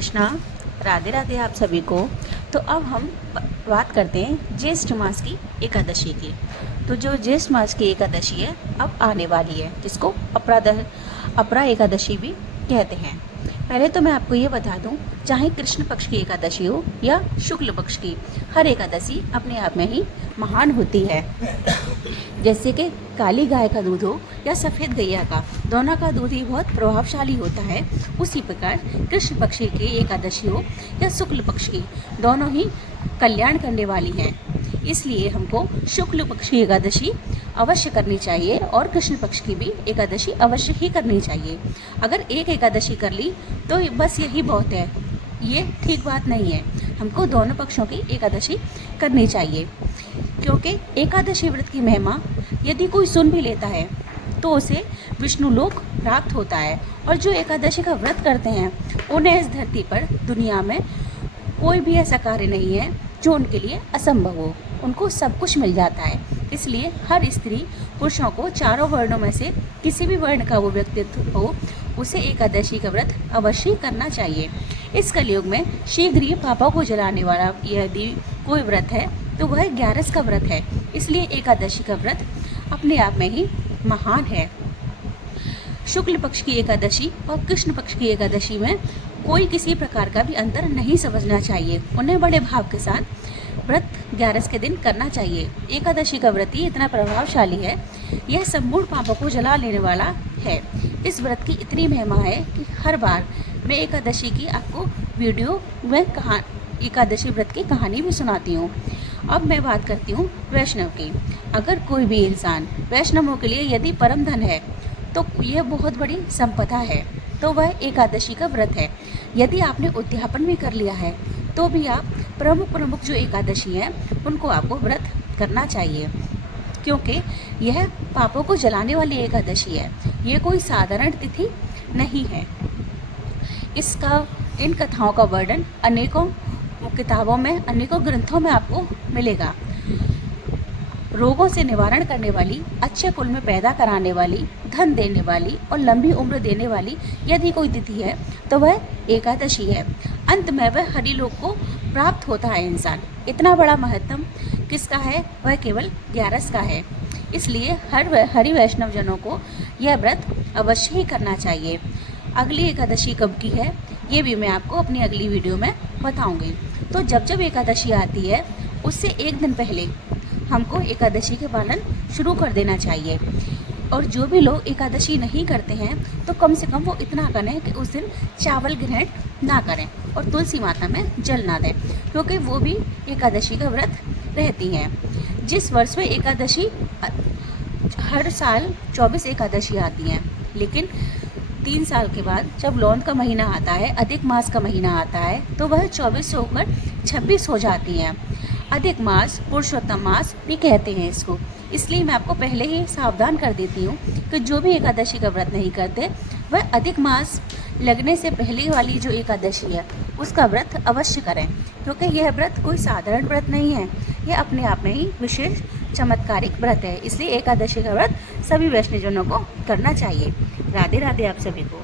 कृष्णा। राधे राधे आप सभी को। तो अब हम बात करते हैं ज्येष्ठ मास की एकादशी की। तो जो ज्येष्ठ मास की एकादशी है अब आने वाली है, जिसको अपरा एकादशी भी कहते हैं। पहले तो मैं आपको ये बता दूं, चाहे कृष्ण पक्ष की एकादशी हो या शुक्ल पक्ष की, हर एकादशी अपने आप में ही महान होती है। जैसे कि काली गाय का दूध हो या सफ़ेद गैया का, दोनों का दूध ही बहुत प्रभावशाली होता है। उसी प्रकार कृष्ण पक्ष की एकादशी हो या शुक्ल पक्ष की, दोनों ही कल्याण करने वाली हैं। इसलिए हमको शुक्ल पक्ष की एकादशी अवश्य करनी चाहिए और कृष्ण पक्ष की भी एकादशी अवश्य ही करनी चाहिए। अगर एक एकादशी कर ली तो बस यही बहुत है, ये ठीक बात नहीं है। हमको दोनों पक्षों की एकादशी करनी चाहिए, क्योंकि एकादशी व्रत की महिमा यदि कोई सुन भी लेता है तो उसे विष्णु लोक प्राप्त होता है। और जो एकादशी का व्रत करते हैं उन्हें इस धरती पर दुनिया में कोई भी ऐसा कार्य नहीं है जो उनके लिए असंभव हो, उनको सब कुछ मिल जाता है। इसलिए हर स्त्री पुरुषों को चारों वर्णों में से किसी भी वर्ण का वो व्यक्तित्व हो, उसे एकादशी का व्रत अवश्य करना चाहिए। इस कलयुग में शीघ्र ही पापों को जलाने वाला यदि कोई व्रत है तो वह ग्यारस का व्रत है। इसलिए एकादशी का व्रत अपने आप में ही महान है। शुक्ल पक्ष की एकादशी और कृष्ण पक्ष की एकादशी में कोई किसी प्रकार का भी अंतर नहीं समझना चाहिए, उन्हें बड़े भाव के साथ व्रत ग्यारस के दिन करना चाहिए। एकादशी का व्रत ही इतना प्रभावशाली है, यह संपूर्ण पापों को जला लेने वाला है। इस व्रत की इतनी महिमा है कि हर बार मैं एकादशी की आपको वीडियो में एकादशी व्रत की कहानी भी सुनाती हूँ। अब मैं बात करती हूँ वैष्णव की। अगर कोई भी इंसान वैष्णवों के लिए यदि परम धन है तो यह बहुत बड़ी संपदा है, तो वह एकादशी का व्रत है। यदि आपने उद्यापन भी कर लिया है तो भी आप प्रमुख जो एकादशी हैं उनको आपको व्रत करना चाहिए, क्योंकि यह पापों को जलाने वाली एकादशी है। ये कोई साधारण तिथि नहीं है। इन कथाओं का वर्णन अनेकों किताबों में, अनेकों ग्रंथों में आपको मिलेगा। रोगों से निवारण करने वाली, अच्छे कुल में पैदा कराने वाली, धन देने वाली और लंबी उम्र देने वाली यदि कोई तिथि है तो वह एकादशी है। अंत में वह हरिलोक को प्राप्त होता है इंसान। इतना बड़ा महत्व किसका है? वह केवल ग्यारस का है। इसलिए हरि वैष्णव जनों को यह व्रत अवश्य ही करना चाहिए। अगली एकादशी कब की है ये भी मैं आपको अपनी अगली वीडियो में बताऊंगी। तो जब एकादशी आती है उससे एक दिन पहले हमको एकादशी के पालन शुरू कर देना चाहिए। और जो भी लोग एकादशी नहीं करते हैं तो कम से कम वो इतना करें कि उस दिन चावल ग्रहण ना करें और तुलसी माता में जल ना दें, क्योंकि वो भी एकादशी का व्रत रहती हैं। जिस वर्ष में एकादशी, हर साल 24 एकादशी आती हैं, लेकिन 3 साल के बाद जब लौंद का महीना आता है, अधिक मास का महीना आता है, तो वह 24 से होकर 26 हो जाती हैं। अधिक मास पुरुषोत्तम मास भी कहते हैं इसको। इसलिए मैं आपको पहले ही सावधान कर देती हूँ कि जो भी एकादशी का व्रत नहीं करते वह अधिक मास लगने से पहले वाली जो एकादशी है उसका व्रत अवश्य करें, क्योंकि यह व्रत कोई साधारण व्रत नहीं है, यह अपने आप में ही विशेष चमत्कारिक व्रत है। इसलिए एकादशी का व्रत सभी वैष्णवजनों को करना चाहिए। राधे राधे आप सभी को।